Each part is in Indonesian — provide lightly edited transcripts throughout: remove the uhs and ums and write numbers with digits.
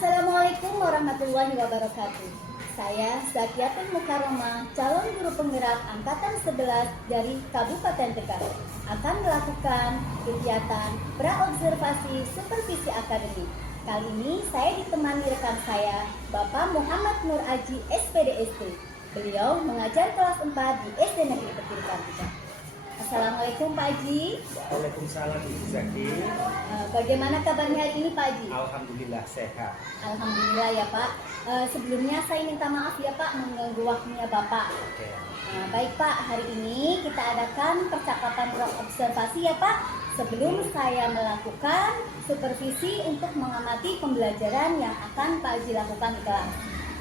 Assalamualaikum warahmatullahi wabarakatuh. Saya Zakiatul Mukarramah, calon guru penggerak Angkatan 11 dari Kabupaten Tegal, akan melakukan kegiatan praobservasi supervisi akademik. Kali ini saya ditemani rekan saya, Bapak Muhammad Nur Aji, SPDST. Beliau mengajar kelas 4 di SD Negeri Petir Kartika. Assalamualaikum Pak Haji. Waalaikumsalam Ibu Zaki. Bagaimana kabarnya hari ini Pak Haji? Alhamdulillah sehat. Alhamdulillah ya Pak. Sebelumnya saya minta maaf ya Pak mengganggu waktunya Bapak. Oke. Baik Pak, hari ini kita adakan percakapan observasi ya Pak. Sebelum saya melakukan supervisi untuk mengamati pembelajaran yang akan Pak Haji lakukan di kelas.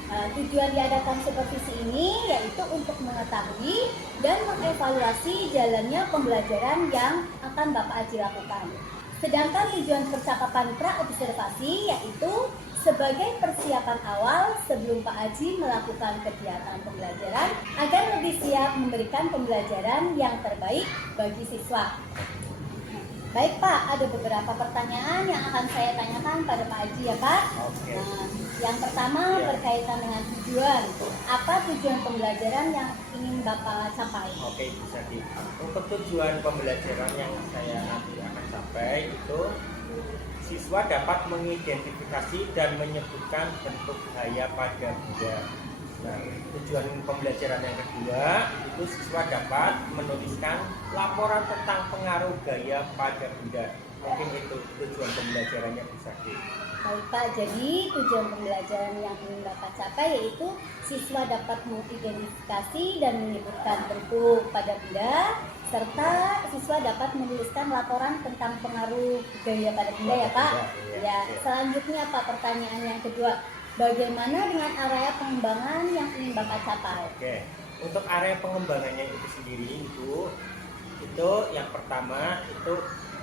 Tujuan diadakan supervisi ini yaitu untuk mengetahui dan mengevaluasi jalannya pembelajaran yang akan Bapak Haji lakukan. Sedangkan tujuan percakapan praobservasi yaitu sebagai persiapan awal sebelum Pak Haji melakukan kegiatan pembelajaran agar lebih siap memberikan pembelajaran yang terbaik bagi siswa. Baik Pak, ada beberapa pertanyaan yang akan saya tanyakan pada Pak Haji ya Pak. Oke. Yang pertama berkaitan dengan tujuan. Apa tujuan pembelajaran yang ingin Bapak capai? Oke Ibu Zaki. Untuk tujuan pembelajaran yang saya nanti akan capai itu siswa dapat mengidentifikasi dan menyebutkan bentuk gaya pada benda. Nah, tujuan pembelajaran yang kedua itu siswa dapat menuliskan laporan tentang pengaruh gaya pada benda. Mungkin itu tujuan pembelajarannya bisa. Baik Pak, jadi tujuan pembelajaran yang ingin Bapak capai yaitu siswa dapat mengidentifikasi dan menyebutkan bentuk pada benda serta siswa dapat menuliskan laporan tentang pengaruh gaya pada benda ya Pak. Ya, selanjutnya Pak, pertanyaan yang kedua. Bagaimana dengan area pengembangan yang ingin Bapak capai? Oke, untuk area pengembangannya itu sendiri itu yang pertama itu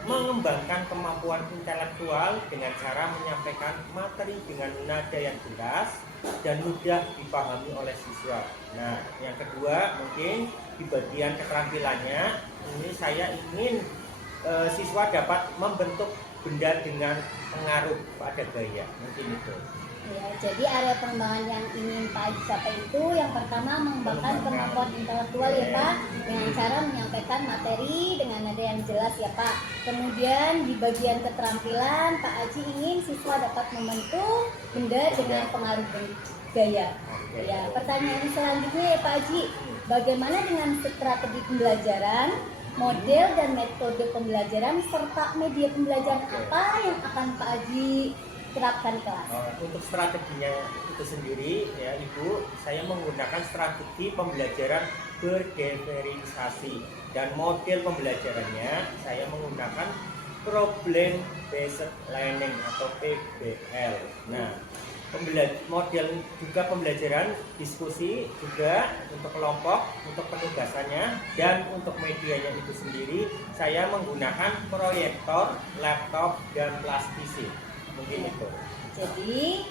mengembangkan kemampuan intelektual dengan cara menyampaikan materi dengan nada yang jelas dan mudah dipahami oleh siswa. Nah, yang kedua mungkin di bagian keterampilannya ini saya ingin siswa dapat membentuk benda dengan pengaruh pada gaya, mungkin itu. Ya, jadi area pengembangan yang ingin Pak Haji capai itu yang pertama mengembangkan kemampuan intelektual ya Pak dengan cara menyampaikan materi dengan nada yang jelas ya Pak. Kemudian di bagian keterampilan Pak Haji ingin siswa dapat membentuk benda dengan pengaruh gaya. Ya, pertanyaan selanjutnya ya Pak Haji, bagaimana dengan strategi pembelajaran, model dan metode pembelajaran serta media pembelajaran apa yang akan Pak Haji terapkan di kelas? Untuk strateginya itu sendiri ya Ibu, saya menggunakan strategi pembelajaran berdifferensiasi dan model pembelajarannya saya menggunakan problem based learning atau PBL. Nah, model juga pembelajaran diskusi juga untuk kelompok, untuk penugasannya dan untuk medianya itu sendiri saya menggunakan proyektor, laptop dan plastisif. Mungkin itu. Jadi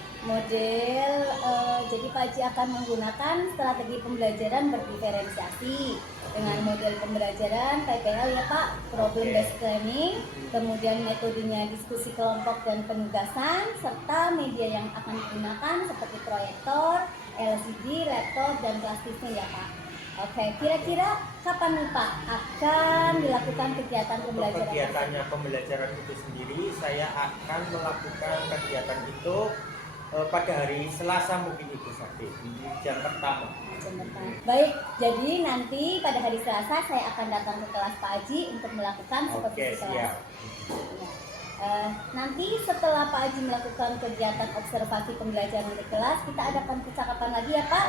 jadi Pak Haji akan menggunakan strategi pembelajaran berdiferensiasi dengan model pembelajaran PPL ya Pak, problem based learning, kemudian metodenya diskusi kelompok dan penugasan, serta media yang akan digunakan seperti proyektor, LCD, laptop dan plastisnya ya Pak. Oke, kira-kira kapan nih Pak akan dilakukan kegiatan pembelajaran? Untuk kegiatannya pembelajaran itu sendiri, saya akan melakukan kegiatan itu pada hari Selasa mungkin Ibu Sakti, di jam pertama. Baik, jadi nanti pada hari Selasa saya akan datang ke kelas Pak Haji untuk melakukan supervisi kelas. Nanti setelah Pak Haji melakukan kegiatan observasi pembelajaran di kelas, kita adakan percakapan lagi ya Pak.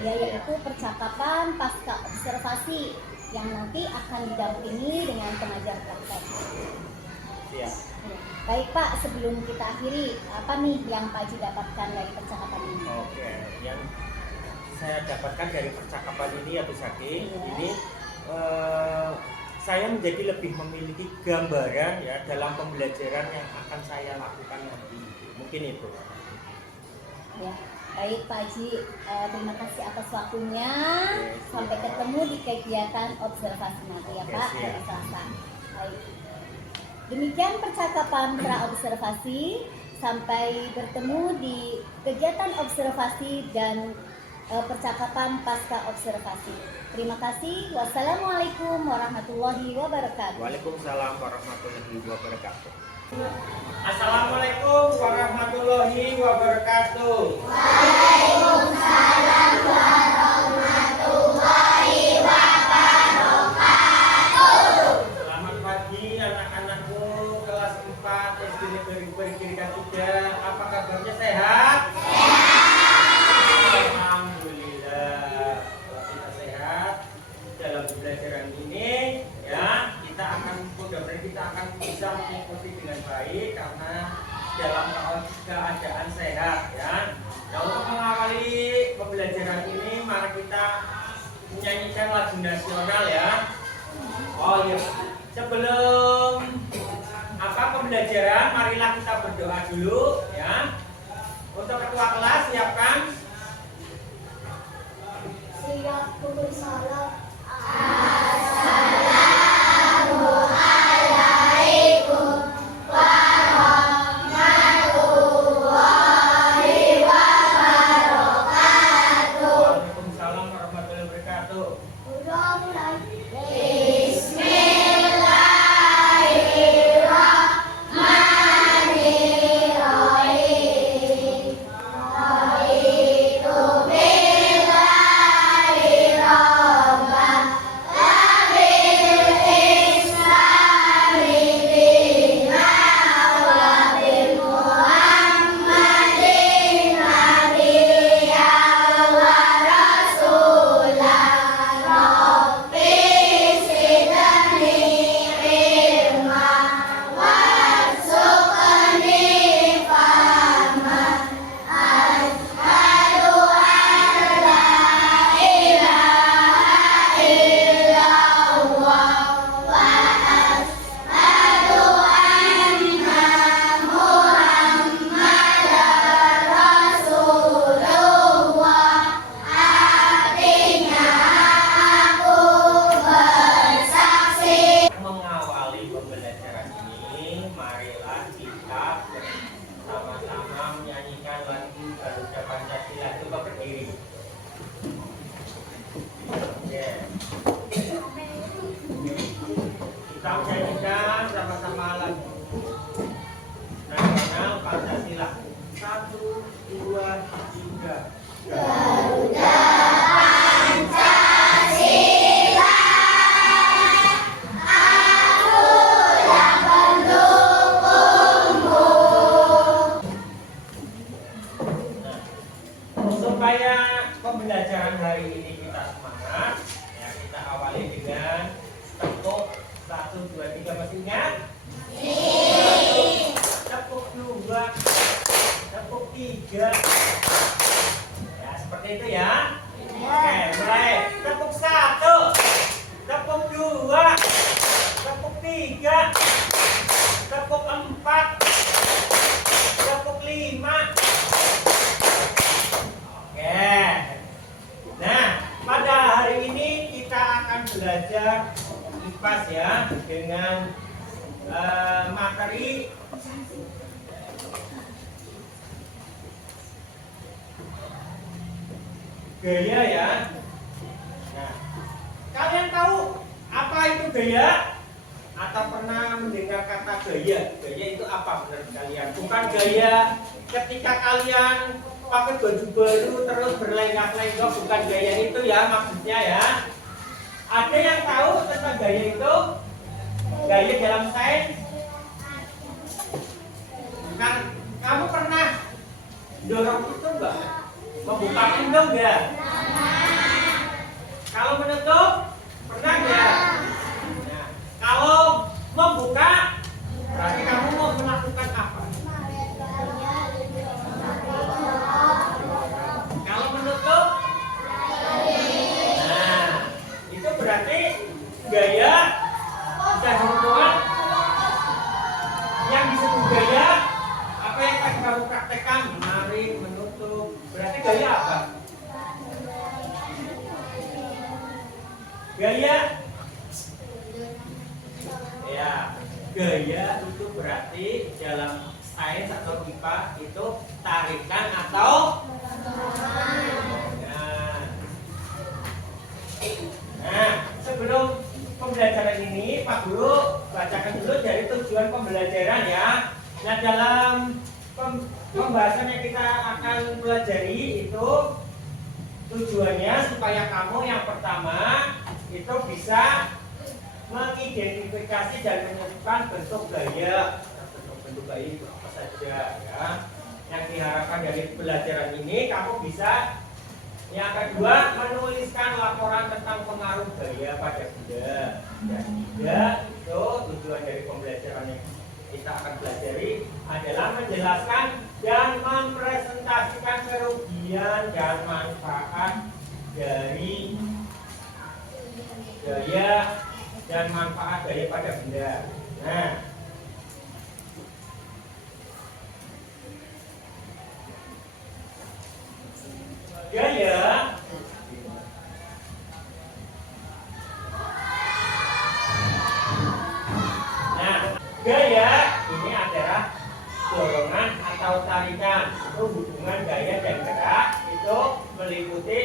Yaitu percakapan pasca observasi yang nanti akan didampingi dengan pengajar praktek. Baik Pak, sebelum kita akhiri, apa nih yang Pak Haji dapatkan dari percakapan ini? Oke, yang saya dapatkan dari percakapan ini ya Bu Saki, ini saya menjadi lebih memiliki gambaran ya dalam pembelajaran yang akan saya lakukan nanti. Mungkin itu. Ya, baik Pak Haji, terima kasih atas waktunya. Sampai ketemu di kegiatan observasi nanti ya Pak hari Selasa. Baik. Demikian percakapan praobservasi. Sampai bertemu di kegiatan observasi dan percakapan pasca observasi. Terima kasih. Wassalamualaikum warahmatullahi wabarakatuh. Waalaikumsalam warahmatullahi wabarakatuh. Assalamualaikum warahmatullahi wabarakatuh. Selamat pagi anak-anakku kelas 4 SD Negeri Kiri dan 3. Apa kabarnya, sehat? Alhamdulillah. Kalau kita sehat dalam pembelajaran ini, ya kita akan mudah-mudahan kita akan bisa mengikuti dengan baik karena dalam keadaan sehat, ya. Nah, untuk mengawali pembelajaran ini, mari kita menyanyikan lagu nasional, ya. Oh iya, sebelum pembelajaran, marilah kita berdoa dulu, ya. Untuk ketua kelas, siapkan. Siap pukul salam. Waalaikumsalam warahmatullahi wabarakatuh. Mengawali pembelajaran ini, marilah kita sama-sama menyanyikan lagu Garuda Pancasila. Coba berdiri. Ya. Kita menyanyikan sama-sama lagu nasional Pancasila. 1, 2, 3. Garuda supaya pembelajaran hari ini kita semangat, ya kita awali dengan tepuk 1, 2, 3. Masih ingat? Tepuk 2, tepuk 3. Ya seperti itu, ya. Oke, mulai. Tepuk 1, tepuk 2, tepuk 3, tepuk 4, tepuk 5. Oke. Nah, pada hari ini kita akan belajar IPAS, ya, dengan materi gaya, ya. Nah, kalian tahu apa itu gaya? Atau pernah mendengar kata gaya? Gaya itu apa menurut kalian? Bukan gaya ketika kalian pakai baju baru terus berlenggak-lenggok, bukan gaya itu, ya, maksudnya, ya. Ada yang tahu tentang gaya itu? Gaya dalam sains? Kan kamu pernah dorong itu enggak? Membuka pintu enggak? Kalau menutup pernah enggak? Nah, kalau membuka berarti kamu mau melakukan apa? Kalau menutup, nah itu berarti gaya bisa hubungan yang disebut gaya. Apa yang akan kamu praktekkan? Menarik, menutup. Berarti gaya apa? Gaya, ya, gaya itu berarti dalam sains atau IPA itu tarikan atau nah, sebelum pembelajaran ini Pak Guru bacakan dulu dari tujuan pembelajaran ya. Nah, dalam pembahasan yang kita akan pelajari itu tujuannya supaya kamu yang pertama itu bisa mengidentifikasi dan menentukan bentuk gaya. Bentuk gaya itu apa saja ya. Yang diharapkan dari pelajaran ini kamu bisa. Yang kedua, menuliskan laporan tentang pengaruh gaya pada benda. Dan tiga, itu tujuan dari pembelajaran yang kita akan pelajari adalah menjelaskan dan mempresentasikan kerugian dan manfaat dari gaya dan manfaat gaya pada benda. Nah, gaya gaya ini adalah dorongan atau tarikan. Itu hubungan gaya dan gerak itu meliputi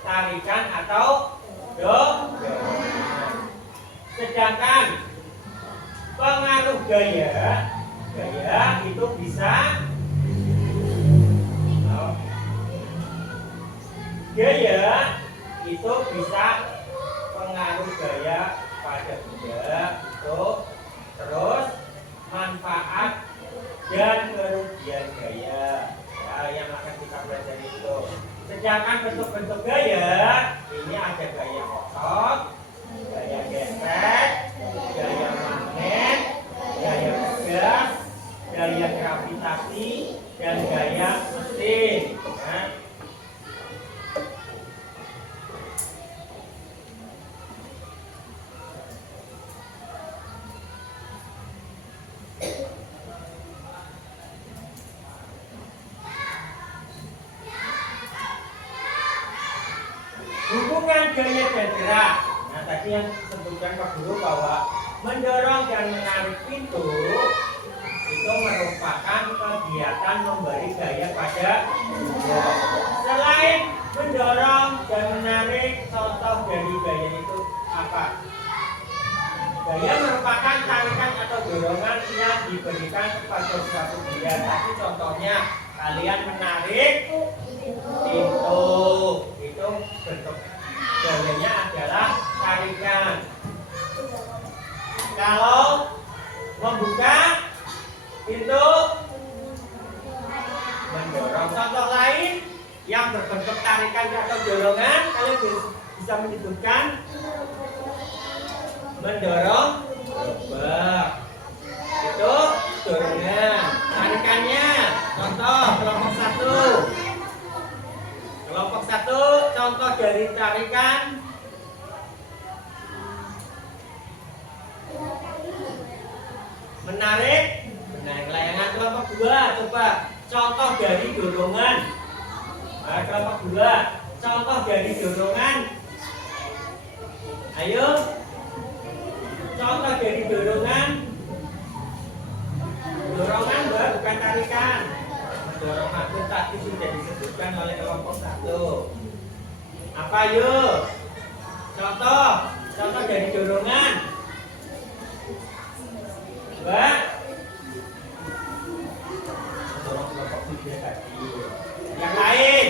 tarikan atau dorongan. Sedangkan pengaruh gaya itu bisa pengaruh gaya pada benda itu, terus manfaat dan kerugian gaya ya, yang akan kita pelajari itu. Sedangkan bentuk-bentuk gaya ini ada gaya otot, gaya gesek, gaya magnet, gaya gas, gaya gravitasi, dan gaya mesin. Nah, hubungan gaya dan gerak. Nah, tadi yang disebutkan Pak Guru bahwa mendorong dan menarik pintu itu merupakan kegiatan memberi gaya pada benda. Selain mendorong dan menarik, contoh dari gaya itu apa? Gaya merupakan tarikan atau dorongan yang diberikan kepada suatu benda. Tapi contohnya kalian menarik pintu, itu bentuk gayanya adalah tarikan. Kalau membuka pintu mendorong. Contoh lain yang berbentuk tarikan atau dorongan, kalian bisa menyebutkan mendorong, gerak. Itu dorongan. Tarikannya, contoh kelompok 1. Kelompok 1, contoh dari tarikan menarik, menarik layangan. Kelompok 2, coba contoh dari dorongan. Nah, kelompok 2, contoh dari dorongan. Ayo, contoh dari dorongan. Dorongan bukan tarikan. Dorongan itu tadi sudah disebutkan oleh kelompok 1. Apa yuk? Contoh dari dorongan. Mbak, dorong kelompok 3 tadi. Yang lain,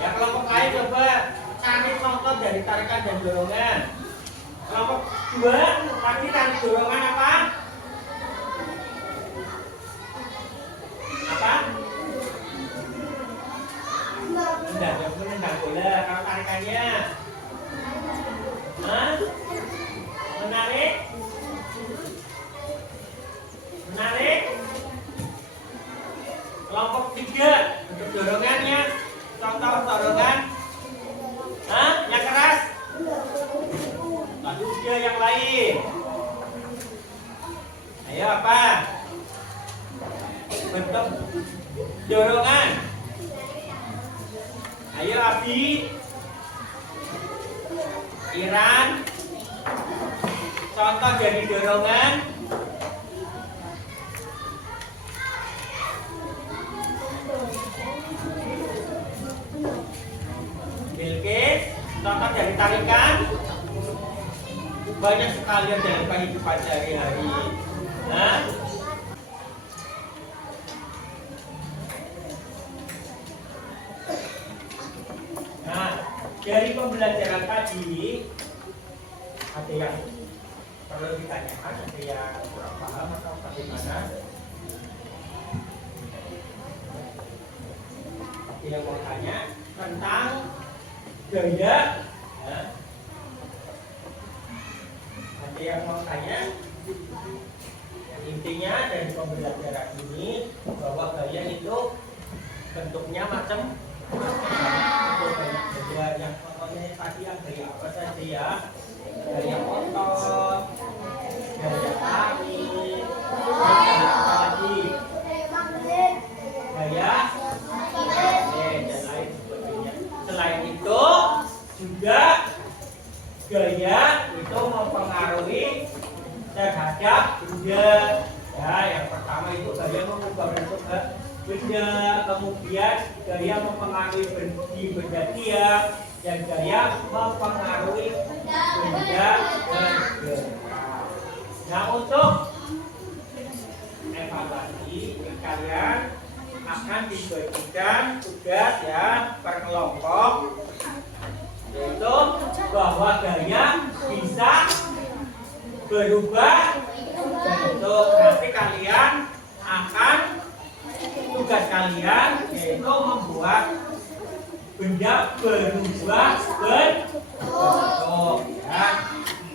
ya kelompok lain coba cari contoh dari tarikan dan dorongan. Kelompok 2 tadi tarik dorongan apa? Apa? Menendang bola. Kalau tarikannya, menarik. Kelompok 3 untuk dorongannya, contoh dorongan, yang keras. Lalu 3 yang lain. Ayo apa? Bentuk dorongan. Ayo Abi, Iran, contoh dari dorongan. Tarikan banyak sekali dalam kehidupan sehari-hari. Nah, dari pembelajaran tadi ada yang perlu ditanyakan, ada yang kurang paham atau bagaimana? Ada yang mau tanya tentang gaya? Ada yang mau tanya? Intinya dari pembelajaran ini bahwa gaya itu bentuknya macam banyak gaya. Yang contohnya tadi yang gaya apa saja ya? Gaya otot, gaya tarik, gaya apa lagi? Gaya dan lain sebagainya. Selain itu juga gaya itu mempengaruhi terhadap benda. Ya, yang pertama itu gaya mengubah bentuk benda, kemudian gaya mempengaruhi benda tiap, dan gaya mempengaruhi benda bergerak. Nah, untuk evaluasi kalian akan dibagikan tugas ya per kelompok, yaitu bahwa gaya bisa berubah bentuk. Nanti kalian akan tugas kalian yaitu membuat benda berubah bentuk ya.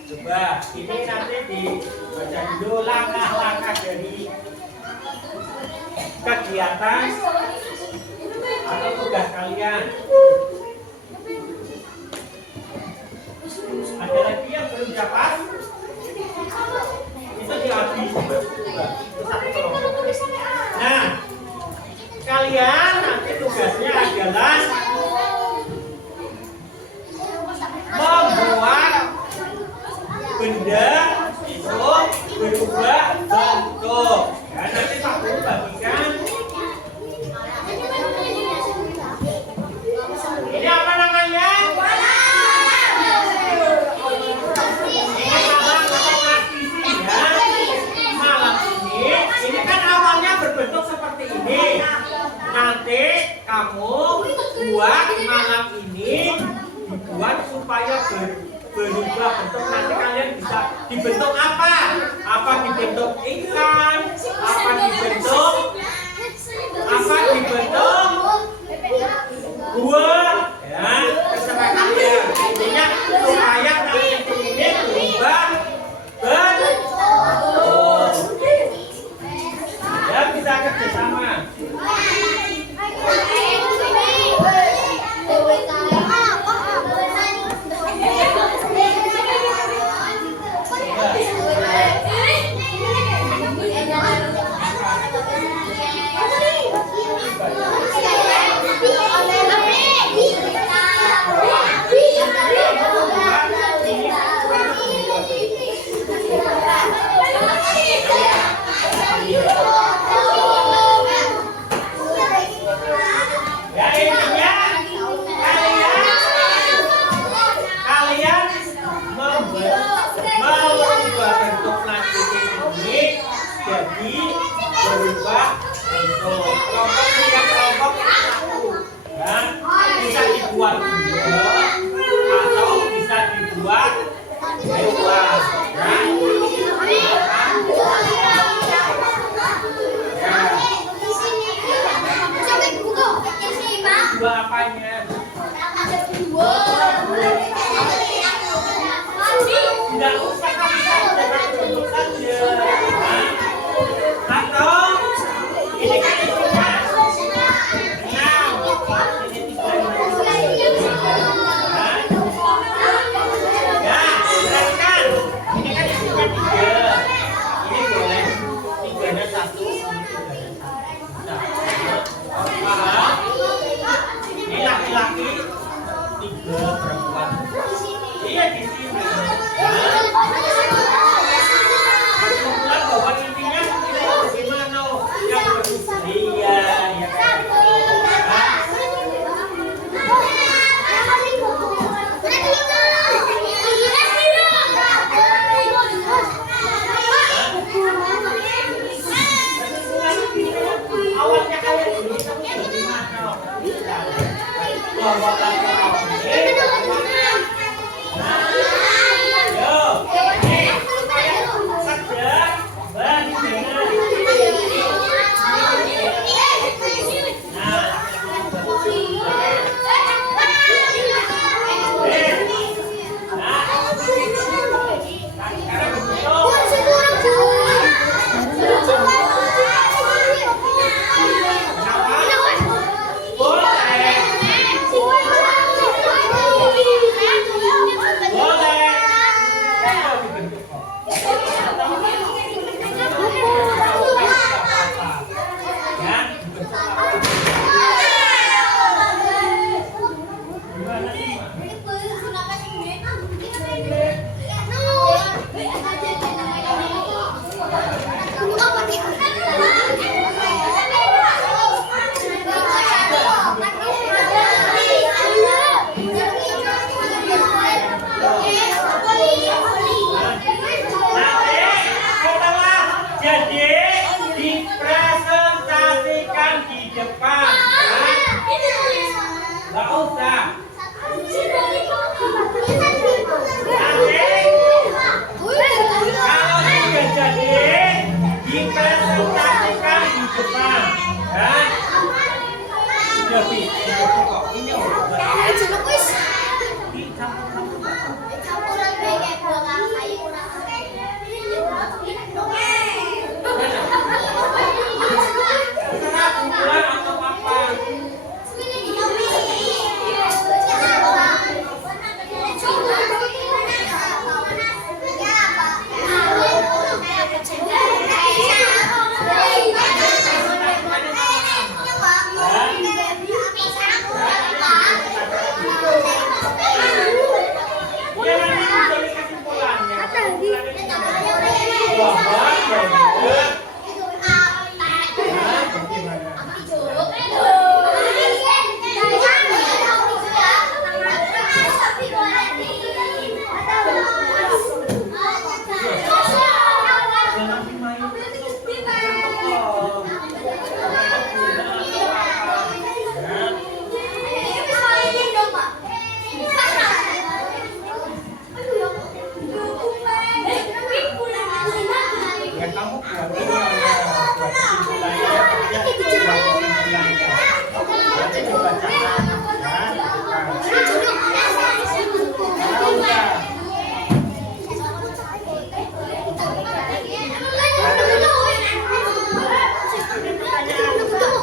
Coba ini nanti dibaca dulu langkah-langkah dari kegiatan atau tugas kalian. Ada lagi yang belum dapat? Itu dihabis. Nah, kalian nanti tugasnya adalah membuat benda itu berubah bentuk. Ya, nanti Pak Guru bagikan. Ini apa namanya? Ini kan awalnya berbentuk seperti ini. Nanti kamu buat malam ini dibuat supaya berubah bentuk. Nanti kalian bisa dibentuk apa? Apa dibentuk ikan? Apa dibentuk buah? Ya, terserah kalian. Intinya supaya nanti ini berubah bentuk. Ya, bisa kerjasama. Ya, intinya kalian merubah bentuk nasi ini jadi berubah bentuk. Kelompok tiap kelompok dan bisa dibuat dua atau bisa dibuat dua. Dua apanya? Tidak usah kamu bentuk saja. Atau ini kan isinya 6. Ini 3. Ya, perhatikan. Ini kan isinya 3. Ini boleh 3-nya 1. Ini 3-nya 1. Paham? Inilah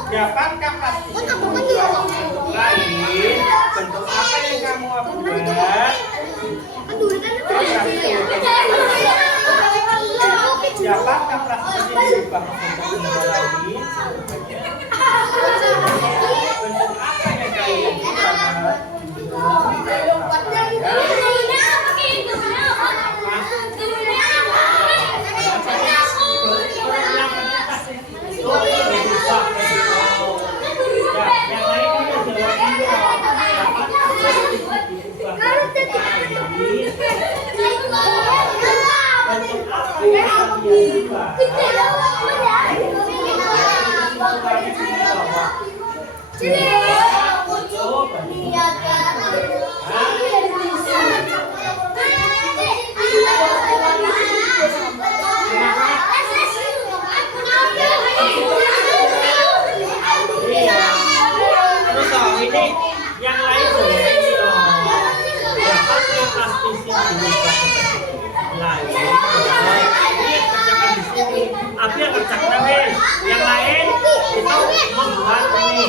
Dapatkah pasti bentuk lain? Bentuk apa yang kamu buat? Dapatkah plastik berubah bentuk benda lain? Bentuk apa yang kalian buat? Yang lain ini loh, dapatnya plastisnya lain. Ini kerjakan di sini. Abi yang kerjakan yang lain itu membuat ini.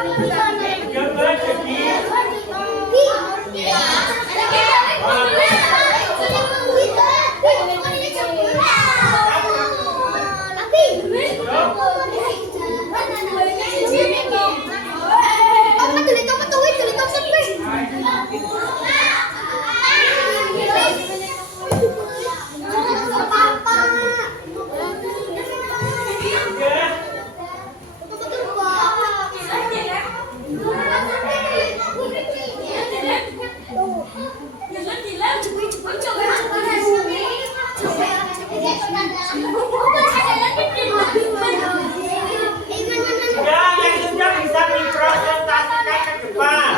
Coba jadi. Yang sudah bisa mempresentasikan ke depan.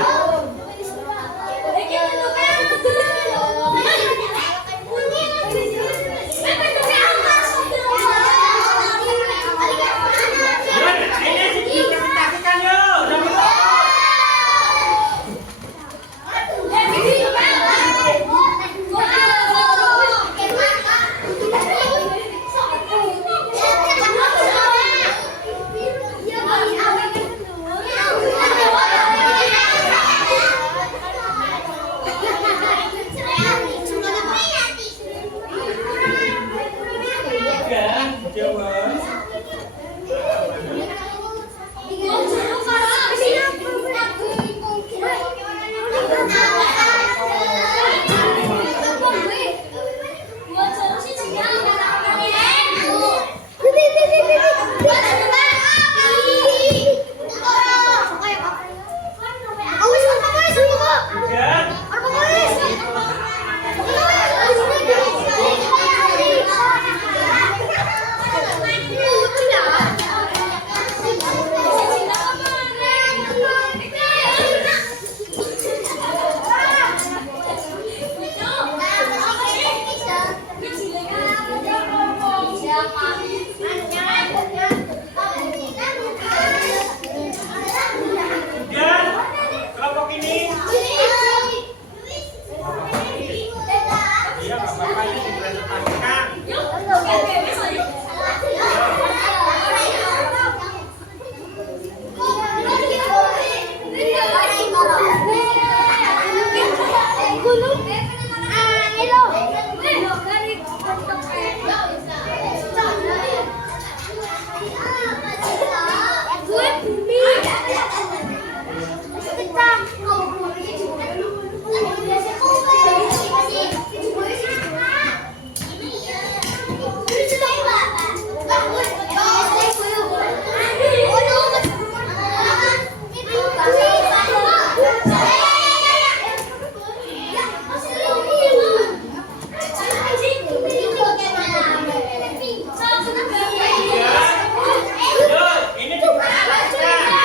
Ini dipresentasikan yuk.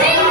Hey!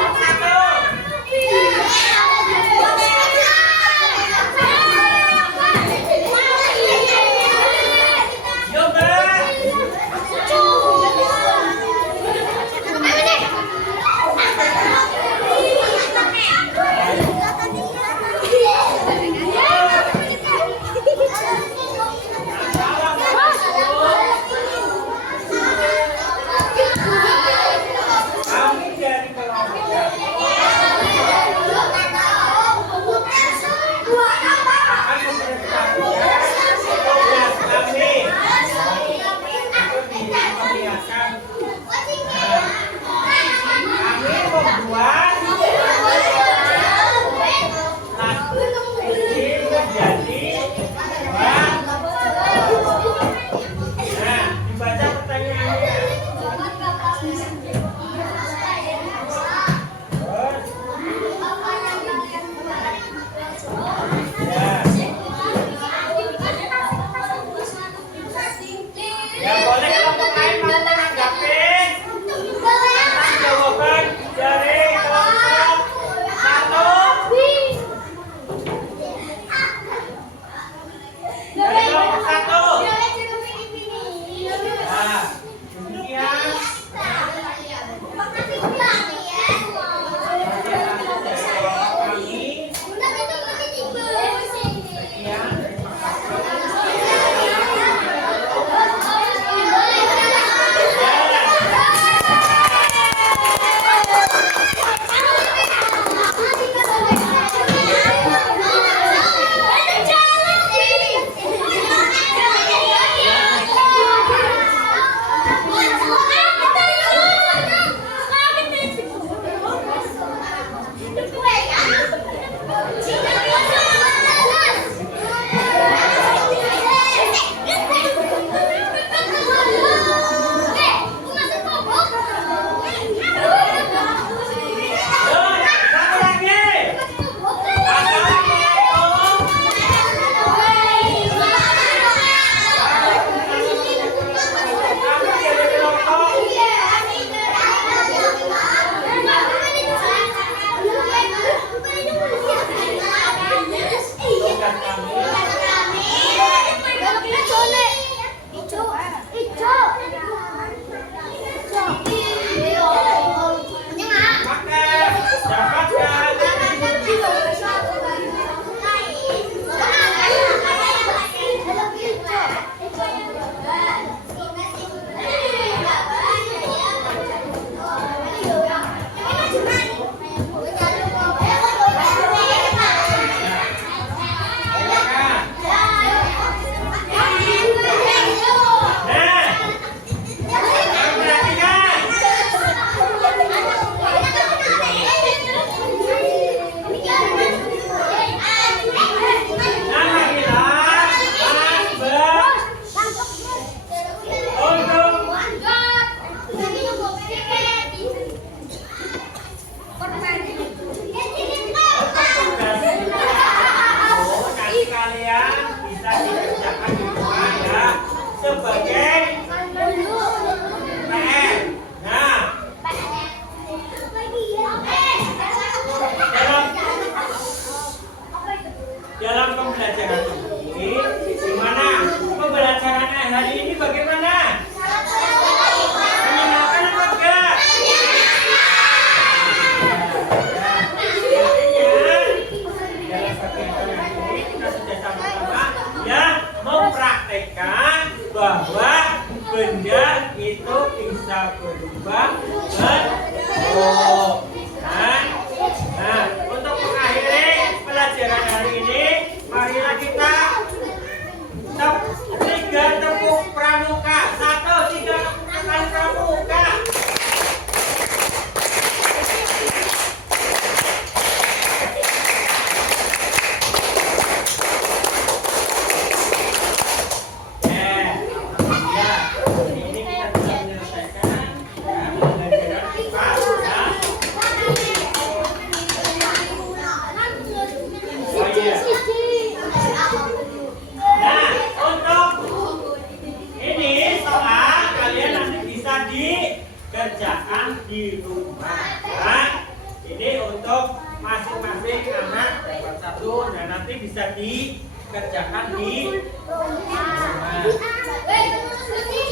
bisa dikerjakan di rumah.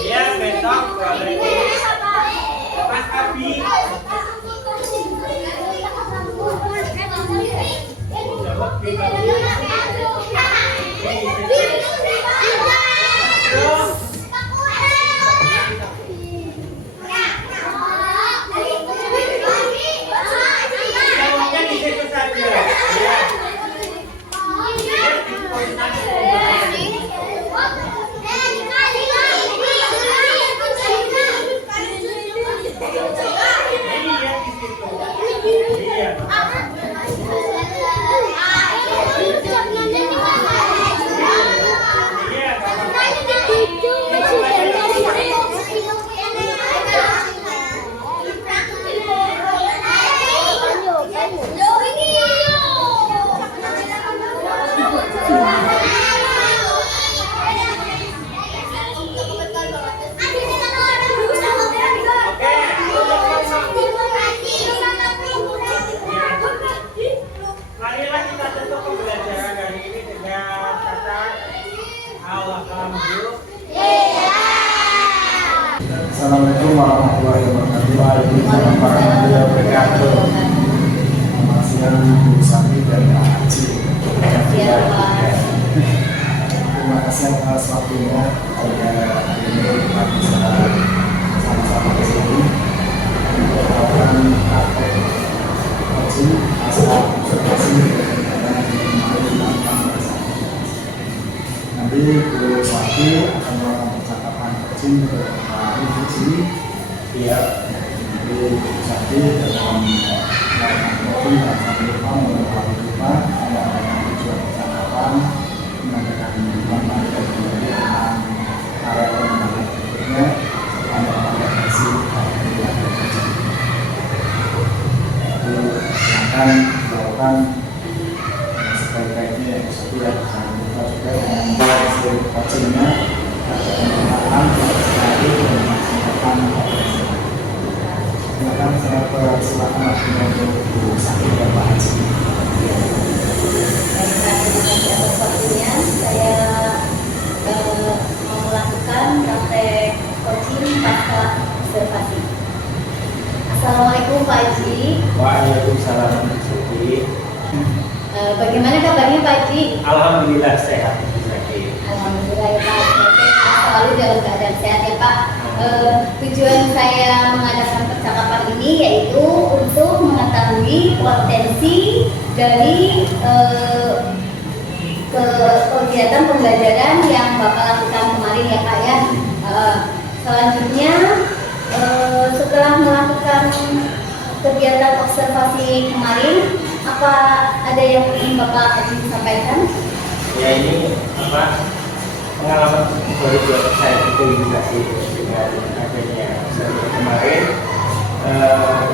Ya, besok boleh. Mas Abi. Jawab di jawabnya di situ saja. Ya. Iya di situ. Iya. Marilah kita tutup pembelajaran hari ini dengan kata alhamdulillah. Assalamualaikum warahmatullahi wabarakatuh. Waalaikumsalam warahmatullahi wabarakatuh. Selamat siang Bu Sati dan Pak Haji. Terima kasih atas waktunya pada hari ini kita bisa sama-sama di sini untuk melakukan praktek haji asal observasi dan nanti Bu Sati akan melakukan percakapan haji untuk Haji, ya, jadi Sati dalam melakukan kopi dan sampai lupa mengetahui lupa menyampaikan tujuan percakapan, menyampaikan pengalaman dan kemudian area pengembangan berikutnya serta melakukan hasil dari haji. Jadi silakan melakukan sebaik-baiknya yang satu ya, jangan lupa juga dengan hasil hajinya ada pengetahuan dari silakan saya persilakan waktunya untuk Bu Sati dan Pak Haji. Terima kasih atas waktunya. Saya mau melakukan praktek coaching pasca observasi. Assalamualaikum Pak Haji. Waalaikumsalam warahmatullahi. Bagaimana kabarnya Pak Haji? Alhamdulillah sehat. Alhamdulillah ya Pak. Selalu dalam keadaan sehat ya Pak. Tujuan saya mengadakan percakapan ini yaitu untuk mengetahui potensi dari kegiatan pembelajaran yang Bapak lakukan kemarin ya Pak ya. Selanjutnya setelah melakukan kegiatan observasi kemarin, apa ada yang ingin Bapak Haji sampaikan? Ya ini apa pengalaman baru buat saya itu sih dengan adanya observasi kemarin.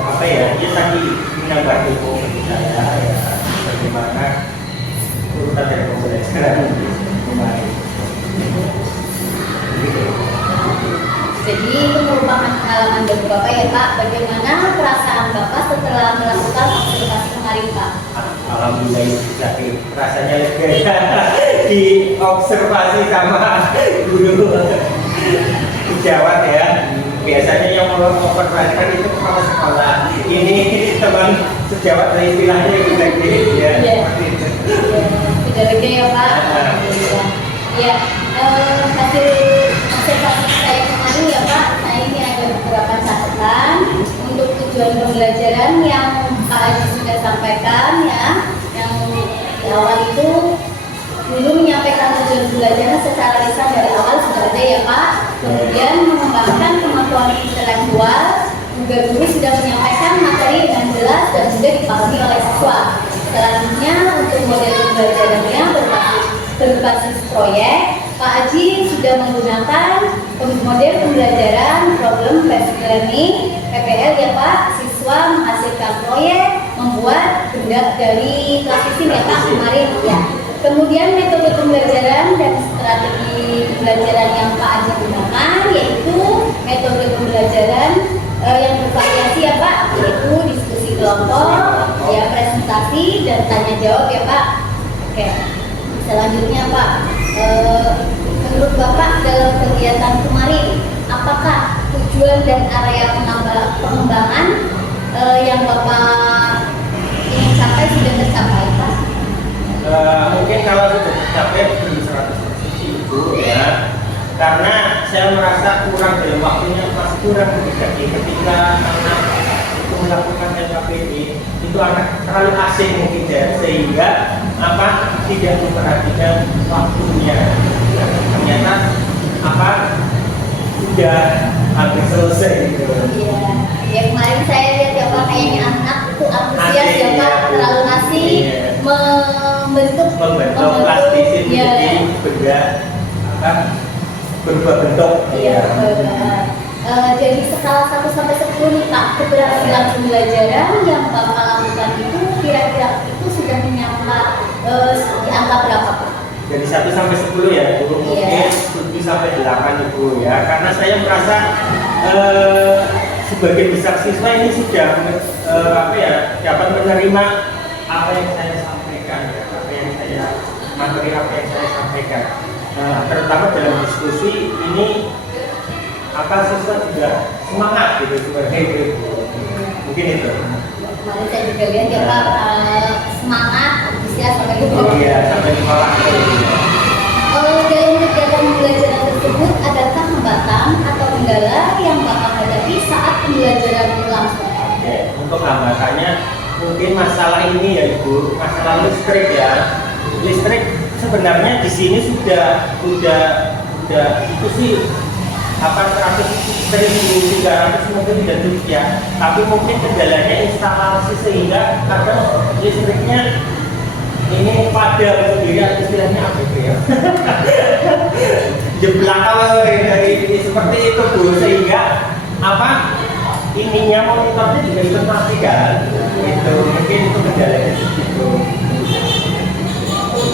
Apa ya, dia tadi menambah ilmu bagi saya ya, bagaimana urutan dari pembelajaran kemarin. Jadi itu merupakan pengalaman bagi Bapak ya Pak. Bagaimana perasaan Bapak setelah melakukan observasi kemarin Pak? Alhamdulillah tapi rasanya lega ya di observasi sama guru sejawat ya. Biasanya yang memperhatikan itu kepala sekolah, ini teman sejawat dari istilahnya itu lagi ya. Sudah lega ya Pak. Alhamdulillah. Ya, hasil observasi saya kemarin ya Pak, saya ini ada beberapa catatan untuk tujuan pembelajaran yang Pak Haji sudah sampaikan ya. Yang di awal itu dulu menyampaikan tujuan pembelajaran secara lisan dari awal sudah ada ya Pak. Kemudian mengembangkan kemampuan intelektual, juga guru sudah menyampaikan materi dengan jelas dan sudah dipahami oleh siswa. Selanjutnya untuk model pembelajarannya berbasis proyek, Pak Haji sudah menggunakan model pembelajaran problem based learning (PBL) ya Pak. Siswa menghasilkan proyek, membuat benda dari klasisim ya Pak kemarin ya. Kemudian metode pembelajaran dan strategi pembelajaran yang Pak Haji gunakan yaitu metode pembelajaran yang bervariasi ya Pak, yaitu diskusi kelompok, ya presentasi dan tanya jawab ya Pak. Oke. Selanjutnya Pak, menurut Bapak dalam kegiatan kemarin, apakah tujuan dan area pengembangan yang Bapak ingin capai sudah tercapai Pak? Mungkin kalau sudah tercapai belum 100% sih Ibu ya, karena saya merasa kurang dalam waktunya, masih kurang ketika anak itu melakukan LKPD itu anak terlalu asing mungkin ya, sehingga tidak memperhatikan waktunya. Dan ternyata sudah hampir selesai gitu. Iya, ya kemarin saya lihat ya Pak, kayaknya anak itu antusias ya Pak, Asik, terlalu ngasih iya. membentuk plastisin ya. jadi benda berubah bentuk. Iya, jadi skala 1 sampai 10 nih Pak, keberhasilan pembelajaran yang Bapak lakukan itu kira-kira itu sudah menyampa di angka berapa Pak? Dari 1 sampai 10 ya Ibu, Iya. mungkin 7 sampai 8 Ibu ya, karena saya merasa sebagai besar siswa ini sudah dapat menerima apa yang saya sampaikan ya, materi apa yang saya sampaikan. Terutama dalam diskusi ini siswa juga semangat gitu, sebagai mungkin itu. Kemarin saya juga lihat ya Pak, semangat, antusias sampai gitu. Iya, sampai sekolah. Dalam kegiatan pembelajaran tersebut, adakah hambatan atau kendala yang Bapak hadapi saat pembelajaran berlangsung? Oke, untuk hambatannya mungkin masalah ini ya Ibu, masalah listrik ya. Listrik sebenarnya di sini sudah itu sih 100.300 mungkin tidak cukup ya, tapi mungkin kendalanya instalasi, sehingga kadang listriknya ini padam sendiri, istilahnya apa itu ya jeblak dari seperti itu Bu, sehingga ininya monitornya juga ikut mati kan, itu mungkin itu kendalanya gitu.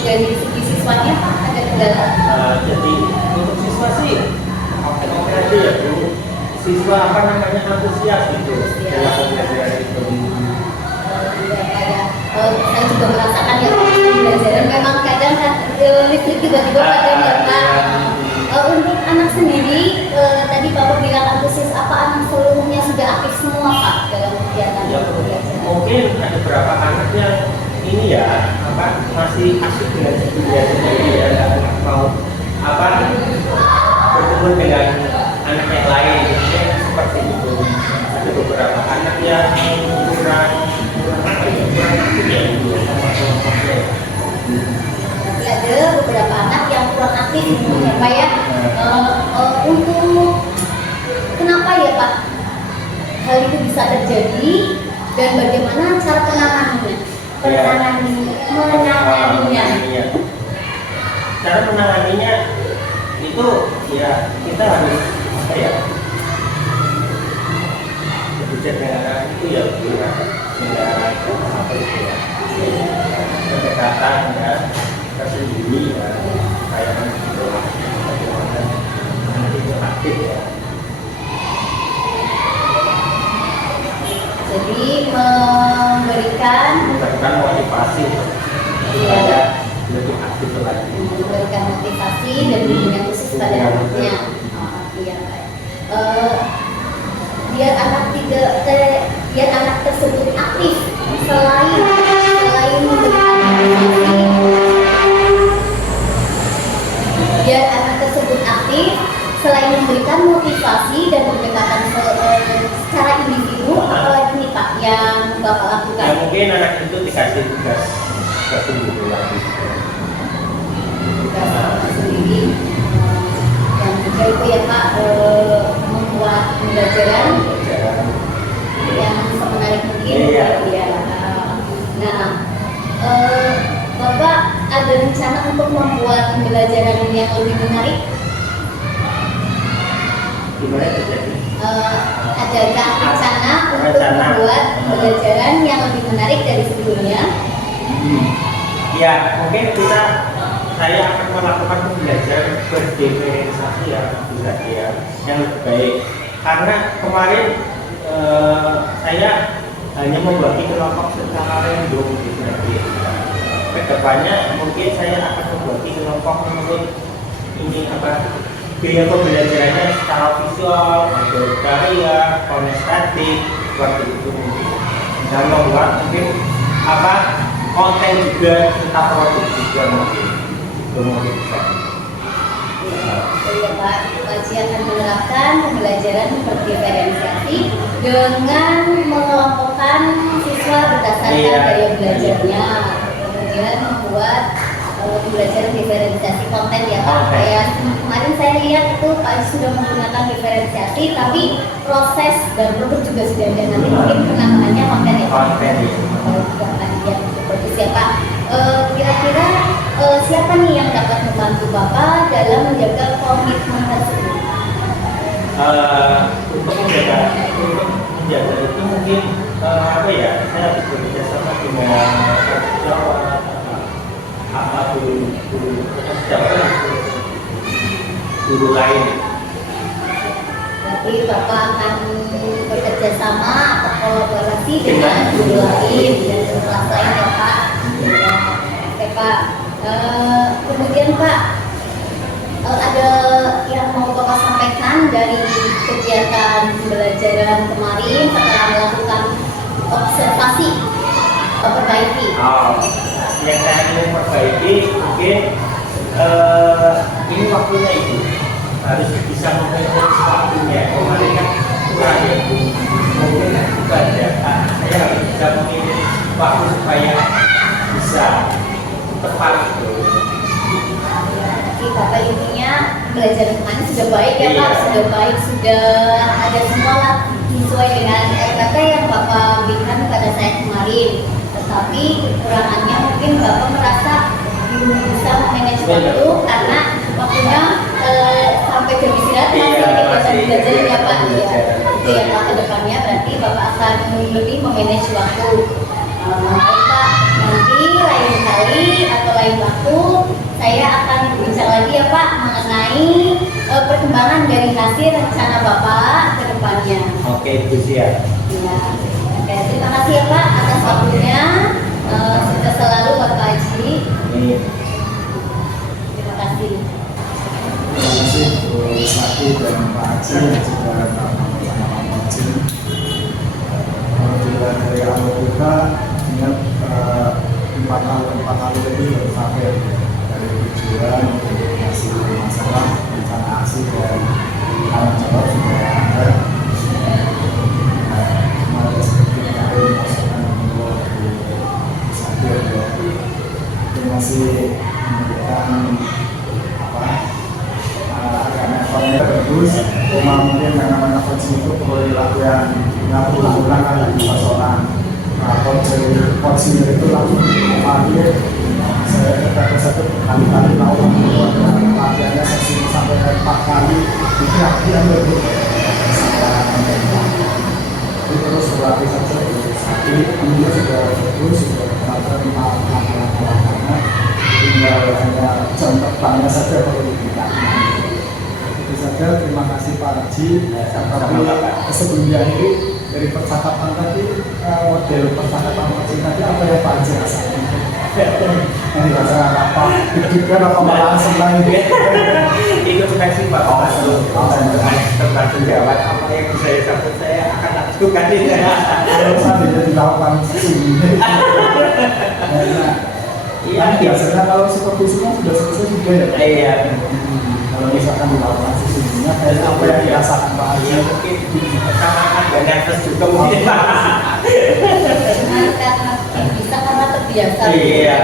Dari segi siswanya Pak, ada kendala? Jadi untuk siswa sih oke aja ya Bu, siswa antusias gitu dalam pembelajaran itu. Saya juga merasakan ya Pak, pembelajaran memang kadang kan listrik tiba-tiba padam ya Pak. Untuk anak sendiri, tadi Bapak bilang antusias, apa anak seluruhnya sudah aktif semua Pak dalam kegiatan Ya, pembelajaran? mungkin ada beberapa anak yang ini ya masih asik dengan belajarnya ya, nggak mau bertemu dengan anak yang lain, seperti itu. Ada beberapa anak yang kurang aktif ya sama kelompoknya. Tapi ada beberapa anak yang kurang aktif ya Pak ya. Untuk kenapa ya Pak hal itu bisa terjadi dan bagaimana cara penanganannya? Menanganinya. Cara menanganinya itu ya kita harus berbicara dengan anak itu ya dengan pendekatan ya tersendiri ya, kayak gitu bagaimana anak itu aktif ya. Jadi memberikan motivasi supaya lebih aktif lagi. memberikan motivasi dan bimbingan khusus pada anaknya. Iya Pak. Biar anak tersebut aktif, selain memberikan motivasi, biar anak tersebut aktif selain memberikan motivasi dan pendekatan secara individu, apalagi nih Pak yang Bapak lakukan? Ya mungkin anak itu dikasih tugas sendiri lagi. Tugas sendiri yang juga itu ya Pak, membuat pembelajaran yang semenarik mungkin. Iya. Ya. Nah, Bapak ada rencana untuk membuat pembelajaran yang lebih menarik? Gimana itu jadi? Adakah rencana untuk membuat pembelajaran yang lebih menarik dari sebelumnya? Ya, mungkin saya akan melakukan pembelajaran berdiferensiasi ya, bisa ya, yang lebih baik. Karena kemarin saya hanya membagi kelompok secara random gitu. kedepannya mungkin saya akan membuat kelompok menurut ini gaya pembelajarannya secara visual, model karya, konestatif, seperti itu mungkin. Dan membuat mungkin konten juga tetap produk juga mungkin. Itu mungkin bisa. Iya Pak, Paji akan menerapkan pembelajaran berdiferensiasi dengan mengelompokkan siswa berdasarkan gaya belajarnya, kemudian membuat pembelajaran diferensiasi konten ya Pak. Kayak kemarin saya lihat itu Pak sudah menggunakan diferensiasi, tapi proses dan produk juga sudah ada. Nanti mungkin penambahannya konten ya Pak. Ya, seperti siapa? Kira-kira siapa nih yang dapat membantu Bapak dalam menjaga komitmen tersebut? Untuk menjaga itu mungkin saya harus bekerja sama dengan guru lain. Berarti Bapak akan bekerja sama atau kolaborasi dengan guru lain dan kelas lain ya Pak. Oke Pak. Kemudian Pak, ada yang mau Bapak sampaikan dari kegiatan pembelajaran kemarin setelah melakukan observasi perbaiki? Yang saya ingin perbaiki mungkin ini waktunya itu harus bisa memanage waktunya. Kemarin kan kurang ya Bu, mungkin juga ada. Saya harus bisa memanage waktu supaya bisa tepat itu. Jadi Bapak intinya belajar kemarin sudah baik ya Pak, sudah baik, sudah ada semua lah sesuai dengan SKK yang Bapak berikan pada saya kemarin. Tetapi kekurangannya mungkin Bapak merasa belum bisa manage waktu karena waktunya sampai jam istirahat masih belajar ya Pak. Jadi ya Pak, ke depannya berarti Bapak akan lebih memanage waktu. Pak, nanti lain kali atau lain waktu saya akan berbincang lagi ya Pak mengenai perkembangan dari hasil rencana Bapak ke depannya. Oke, Bu siap. Ya. Oke, terima kasih ya Pak atas waktunya. Sukses selalu Bapak Haji. Terima kasih. Terima kasih Bu Saki dan Pak Haji yang sudah datang bersama Pak Haji. Alhamdulillah dari awal kita ingat 4 kali lebih baru sampai dari tujuan untuk ngasih masalah rencana aksi dan tanggung jawab sudah ada. Kemarin seperti kemarin masukan untuk Saki itu masih memberikan agak effortnya bagus. Cuma mungkin yang namanya coaching itu perlu dilakukan berulang-ulang kan lagi persoalan. Coaching itu langsung kemarin saya kata satu kali-kali lawan latihannya sesi sampai 4 kali itu latihan lebih itu terus berlatih saja tapi ini sudah bagus sudah ternyata 5 langkah-langkahnya tinggal hanya jam terbangnya saja perlu ditingkatkan. Itu saja, terima kasih Pak Haji. Tapi sebelumnya ini dari percakapan tadi model percakapan tadi apa yang Pak Haji rasakan? Yang dirasa apa? Deg-degan apa malah senang? Ikut kasih Pak terbantu jawab apa yang saya sampaikan saya akan lakukan ini. Kalau seandainya dilakukan sesungguhnya iya, biasanya kalau supervisinya sudah selesai juga ya? Iya. Kalau misalkan dilakukan sesungguhnya kayak apa yang dirasakan Pak Haji? Mungkin sama agak nervous juga mungkin Pak. Karena bisa karena terbiasa. Iya.